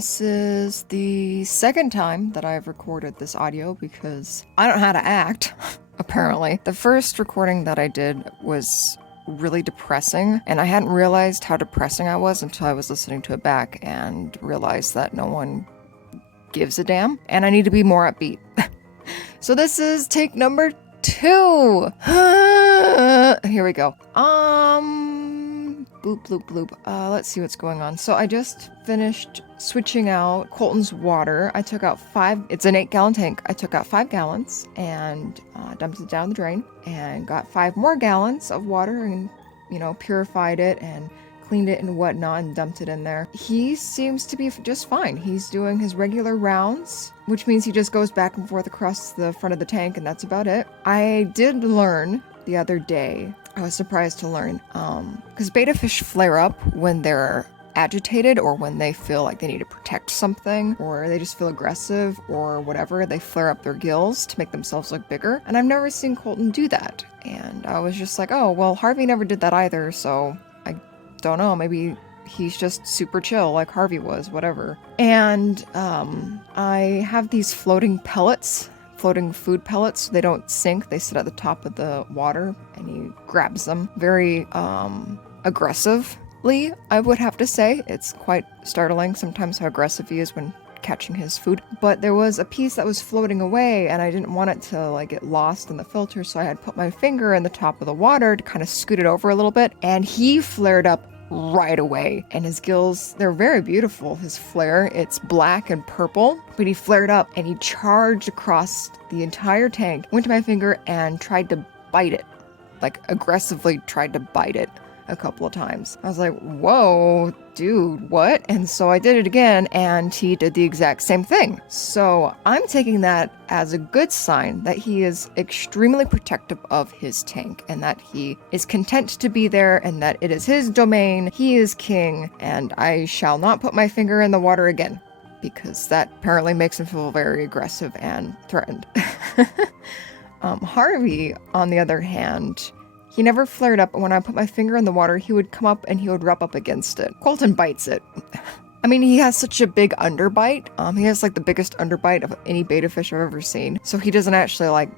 This is the second time that I've recorded this audio because I don't know how to act, apparently. The first recording that I did was really depressing, and I hadn't realized how depressing I was until I was listening to it back and realized that no one gives a damn, and I need to be more upbeat. So this is take number 2. Here we go. Bloop, bloop, bloop. Let's see what's going on. So I just finished switching out Colton's water. I took out 5, it's an 8-gallon tank. I took out 5 gallons and dumped it down the drain and got 5 more gallons of water and, purified it and cleaned it and whatnot and dumped it in there. He seems to be just fine. He's doing his regular rounds, which means he just goes back and forth across the front of the tank, and that's about it. I did learn the other day, I was surprised to learn, because betta fish flare up when they're agitated or when they feel like they need to protect something or they just feel aggressive or whatever. They flare up their gills to make themselves look bigger, and I've never seen Colton do that. And I was just like, oh, well, Harvey never did that either, so I don't know, maybe he's just super chill like Harvey was, whatever. And I have these floating food pellets. They don't sink, they sit at the top of the water, and he grabs them very aggressively, I would have to say. It's quite startling sometimes how aggressive he is when catching his food. But there was a piece that was floating away, and I didn't want it to get lost in the filter, so I had put my finger in the top of the water to kind of scoot it over a little bit, and he flared up right away. And his gills, they're very beautiful. His flare, it's black and purple, but he flared up and he charged across the entire tank, went to my finger and tried to bite it, aggressively tried to bite it a couple of times. I was like, whoa, dude, what? And so I did it again, and he did the exact same thing. So I'm taking that as a good sign that he is extremely protective of his tank and that he is content to be there and that it is his domain. He is king, and I shall not put my finger in the water again, because that apparently makes him feel very aggressive and threatened. Harvey, on the other hand, he never flared up, and when I put my finger in the water, he would come up and he would rub up against it. Colton bites it. I mean, he has such a big underbite. He has the biggest underbite of any betta fish I've ever seen. So he doesn't actually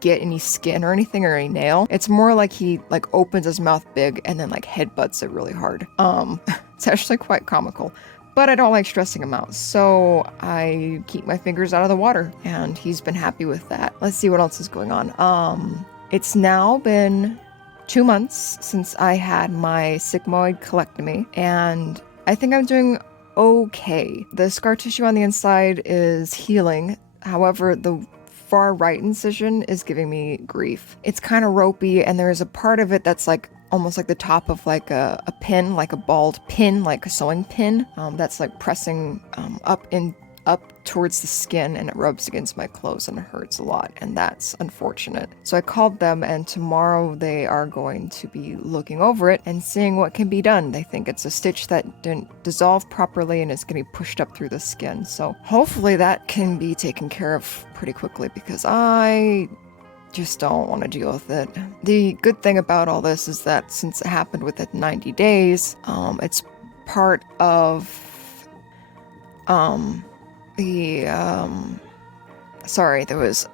get any skin or anything or any nail. It's more like he opens his mouth big and then headbutts it really hard. It's actually quite comical. But I don't like stressing him out, so I keep my fingers out of the water, and he's been happy with that. Let's see what else is going on. It's now been 2 months since I had my sigmoid colectomy, and I think I'm doing okay. The scar tissue on the inside is healing. However, the far right incision is giving me grief. It's kind of ropey, and there's a part of it that's almost like the top of a pin, like a bald pin, like a sewing pin, that's pressing up towards the skin, and it rubs against my clothes and it hurts a lot, and that's unfortunate. So I called them, and tomorrow they are going to be looking over it and seeing what can be done. They think it's a stitch that didn't dissolve properly and it's going to be pushed up through the skin. So hopefully that can be taken care of pretty quickly, because I just don't want to deal with it. The good thing about all this is that since it happened within 90 days, it's part of sorry, there was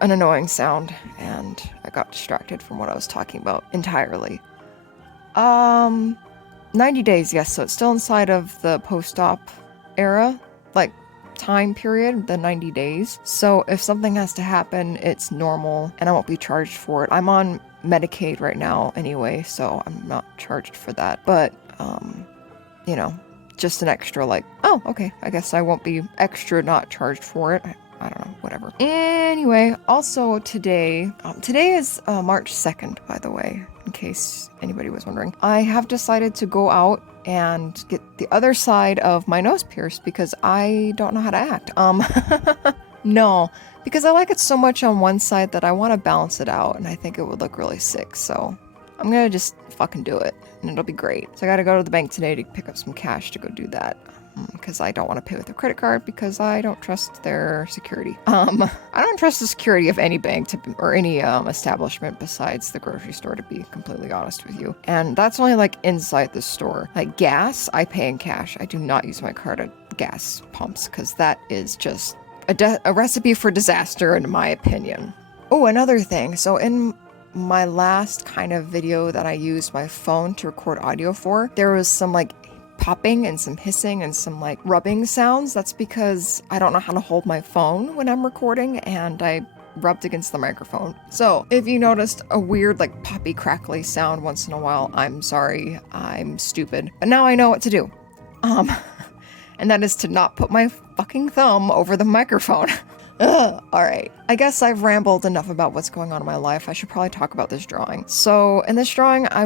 an annoying sound and I got distracted from what I was talking about entirely. 90 days, yes, so it's still inside of the post-op era, time period, the 90 days. So if something has to happen, it's normal and I won't be charged for it. I'm on Medicaid right now anyway, so I'm not charged for that. But, just an extra oh, okay, I guess I won't be extra not charged for it. I don't know, whatever. Anyway, also today is March 2nd, by the way, in case anybody was wondering. I have decided to go out and get the other side of my nose pierced because I don't know how to act. No, because I like it so much on one side that I want to balance it out, and I think it would look really sick, so I'm gonna just fucking do it, and it'll be great. So I gotta go to the bank today to pick up some cash to go do that. because I don't want to pay with a credit card because I don't trust their security. I don't trust the security of any bank or any establishment besides the grocery store, to be completely honest with you. And that's only like inside the store. Like gas, I pay in cash. I do not use my card at gas pumps because that is just a recipe for disaster in my opinion. Oh, another thing. So in my last kind of video that I used my phone to record audio for, there was some like popping and some hissing and some like rubbing sounds. That's because I don't know how to hold my phone when I'm recording and I rubbed against the microphone. So if you noticed a weird like poppy crackly sound once in a while, I'm sorry, I'm stupid. But now I know what to do. And that is to not put my fucking thumb over the microphone. Ugh, all right. I guess I've rambled enough about what's going on in my life. I should probably talk about this drawing. So in this drawing, I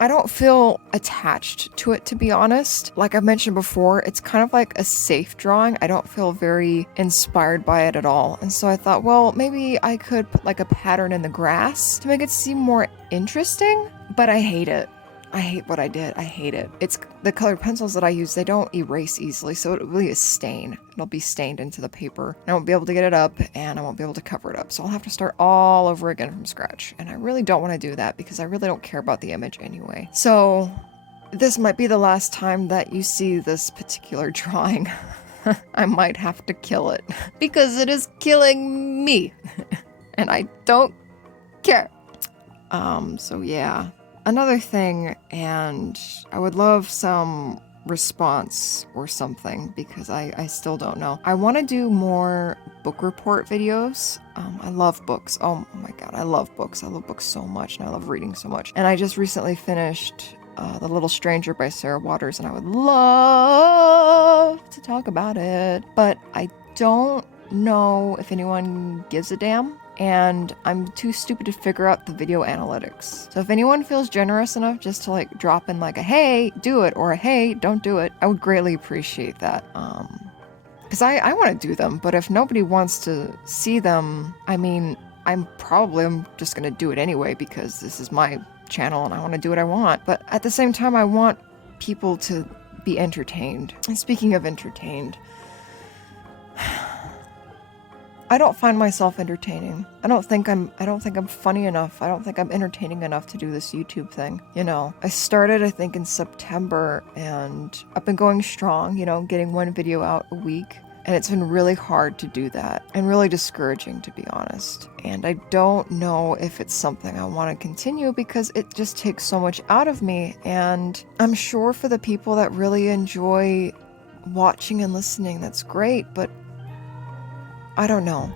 don't feel attached to it, to be honest. Like I've mentioned before, it's kind of like a safe drawing. I don't feel very inspired by it at all. And so I thought, well, maybe I could put like a pattern in the grass to make it seem more interesting, but I hate it. I hate what I did. I hate it. It's the colored pencils that I use, they don't erase easily, so it really is stain. It'll be stained into the paper. I won't be able to get it up, and I won't be able to cover it up. So I'll have to start all over again from scratch. And I really don't want to do that because I really don't care about the image anyway. So this might be the last time that you see this particular drawing. I might have to kill it because it is killing me. And I don't care. So yeah. Another thing, and I would love some response or something because I still don't know. I want to do more book report videos. I love books. Oh my god, I love books. I love books so much and I love reading so much. And I just recently finished The Little Stranger by Sarah Waters and I would love to talk about it. But I don't know if anyone gives a damn. And I'm too stupid to figure out the video analytics. So if anyone feels generous enough just to like drop in like a hey, do it, or a hey, don't do it, I would greatly appreciate that. Because I want to do them, but if nobody wants to see them, I mean, I'm just going to do it anyway because this is my channel and I want to do what I want. But at the same time, I want people to be entertained. And speaking of entertained, I don't find myself entertaining. I don't think I'm funny enough. I don't think I'm entertaining enough to do this YouTube thing. You know, I started, I think, in September and I've been going strong, you know, getting one video out a week. And it's been really hard to do that and really discouraging, to be honest. And I don't know if it's something I want to continue because it just takes so much out of me. And I'm sure for the people that really enjoy watching and listening, that's great, but I don't know.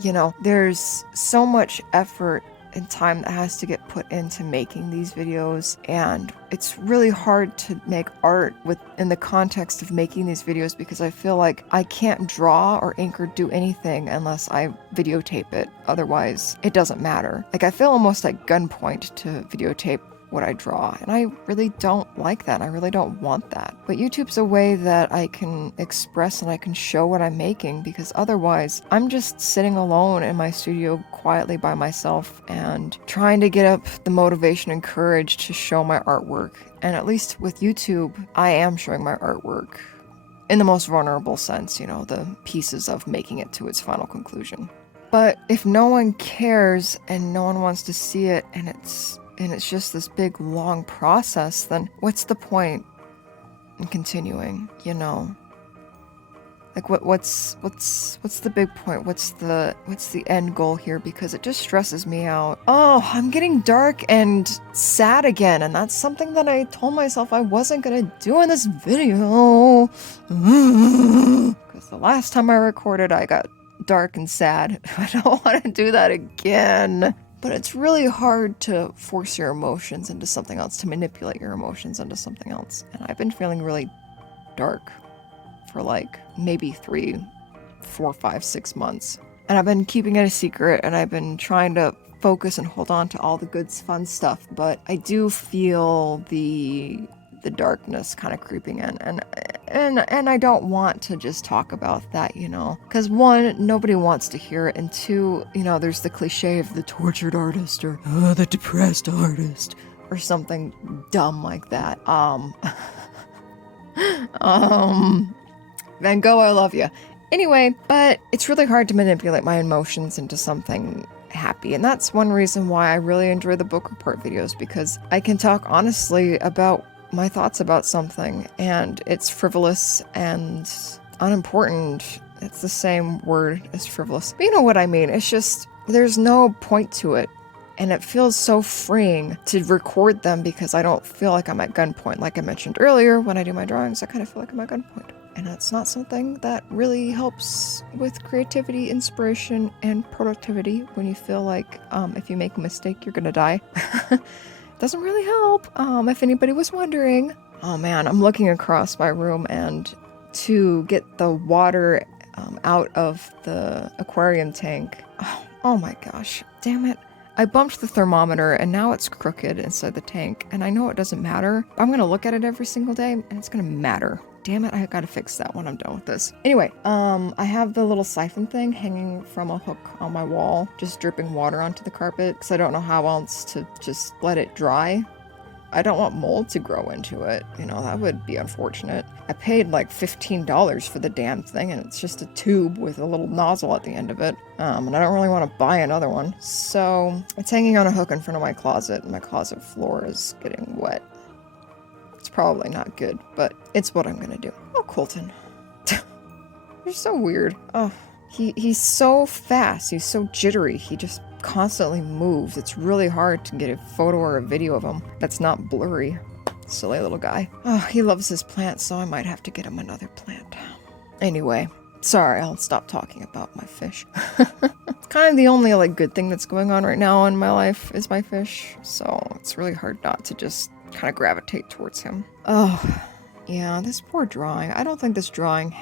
You know, there's so much effort and time that has to get put into making these videos, and it's really hard to make art in the context of making these videos because I feel like I can't draw or ink or do anything unless I videotape it. Otherwise, it doesn't matter. Like I feel almost like gunpoint to videotape what I draw, and I really don't like that. I really don't want that. But YouTube's a way that I can express and I can show what I'm making, because otherwise I'm just sitting alone in my studio quietly by myself and trying to get up the motivation and courage to show my artwork. And at least with YouTube, I am showing my artwork in the most vulnerable sense, you know, the pieces of making it to its final conclusion. But if no one cares and no one wants to see it, and it's just this big long process, then what's the point in continuing, you know? Like what's the big point? What's the end goal here? Because it just stresses me out. Oh, I'm getting dark and sad again, and that's something that I told myself I wasn't gonna do in this video. Because the last time I recorded, I got dark and sad. I don't want to do that again. But it's really hard to force your emotions into something else, to manipulate your emotions into something else. And I've been feeling really dark for like maybe 3, 4, 5, 6 months. And I've been keeping it a secret, and I've been trying to focus and hold on to all the good, fun stuff. But I do feel the darkness kind of creeping in, and I don't want to just talk about that, you know, because one, nobody wants to hear it, and two, you know, there's the cliche of the tortured artist or the depressed artist or something dumb like that. Van Gogh, I love you. Anyway, but it's really hard to manipulate my emotions into something happy. And that's one reason why I really enjoy the book report videos, because I can talk honestly about my thoughts about something, and it's frivolous and unimportant. It's the same word as frivolous. But you know what I mean. It's just, there's no point to it. And it feels so freeing to record them because I don't feel like I'm at gunpoint. Like I mentioned earlier, when I do my drawings, I kind of feel like I'm at gunpoint. And that's not something that really helps with creativity, inspiration, and productivity when you feel like if you make a mistake, you're gonna die. Doesn't really help, if anybody was wondering. Oh man, I'm looking across my room, and to get the water out of the aquarium tank. Oh my gosh, damn it. I bumped the thermometer and now it's crooked inside the tank, and I know it doesn't matter. I'm gonna look at it every single day and it's gonna matter. Damn it, I gotta fix that when I'm done with this. Anyway, I have the little siphon thing hanging from a hook on my wall, just dripping water onto the carpet because I don't know how else to just let it dry. I don't want mold to grow into it. You know, that would be unfortunate. I paid like $15 for the damn thing, and it's just a tube with a little nozzle at the end of it. And I don't really want to buy another one. So it's hanging on a hook in front of my closet, and my closet floor is getting wet. It's probably not good, but it's what I'm gonna do. Oh, Colton. You're so weird. Oh, he's so fast. He's so jittery. He just constantly moves. It's really hard to get a photo or a video of him that's not blurry. Silly little guy. Oh, he loves his plants, so I might have to get him another plant. Anyway, sorry, I'll stop talking about my fish. Kind of the only like good thing that's going on right now in my life is my fish, so it's really hard not to just kind of gravitate towards him. Oh, yeah, this poor drawing. I don't think this drawing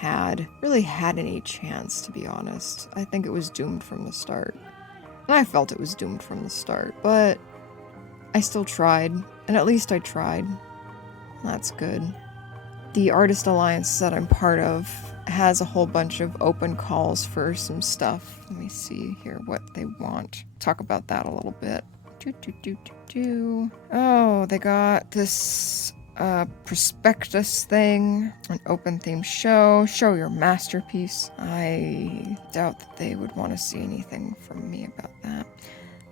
really had any chance, to be honest. I think it was doomed from the start. And I felt it was doomed from the start, but I still tried, and at least I tried. That's good. The Artist Alliance that I'm part of has a whole bunch of open calls for some stuff. Let me see here what they want. Talk about that a little bit. Oh, they got this prospectus thing, an open theme show your masterpiece. I doubt that they would want to see anything from me about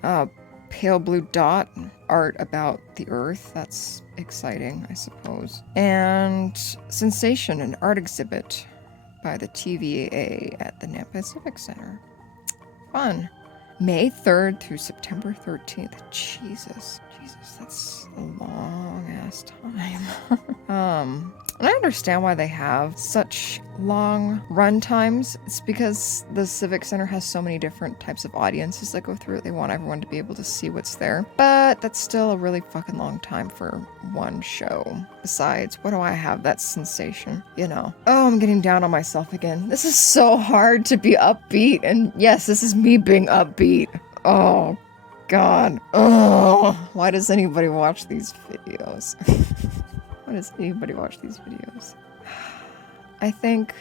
that. Pale blue dot, art about the earth. That's exciting, I suppose. And Sensation, an art exhibit by the TVA at the Nampa Civic Center. Fun. May 3rd through September 13th. Jesus, that's a long ass time. And I understand why they have such long run times. It's because the Civic Center has so many different types of audiences that go through it. They want everyone to be able to see what's there. But that's still a really fucking long time for one show. Besides, what do I have? That Sensation, you know. Oh, I'm getting down on myself again. This is so hard to be upbeat. And yes, this is me being upbeat. Oh, God. Oh, why does anybody watch these videos? Why does anybody watch these videos? I think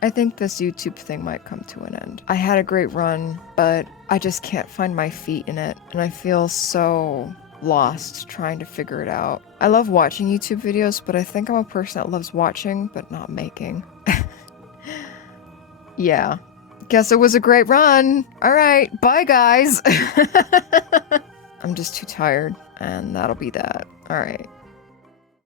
this YouTube thing might come to an end. I had a great run, but I just can't find my feet in it, and I feel so lost trying to figure it out. I love watching YouTube videos, but I think I'm a person that loves watching, but not making. Yeah. Guess it was a great run. All right, bye guys. I'm just too tired, and that'll be that. All right.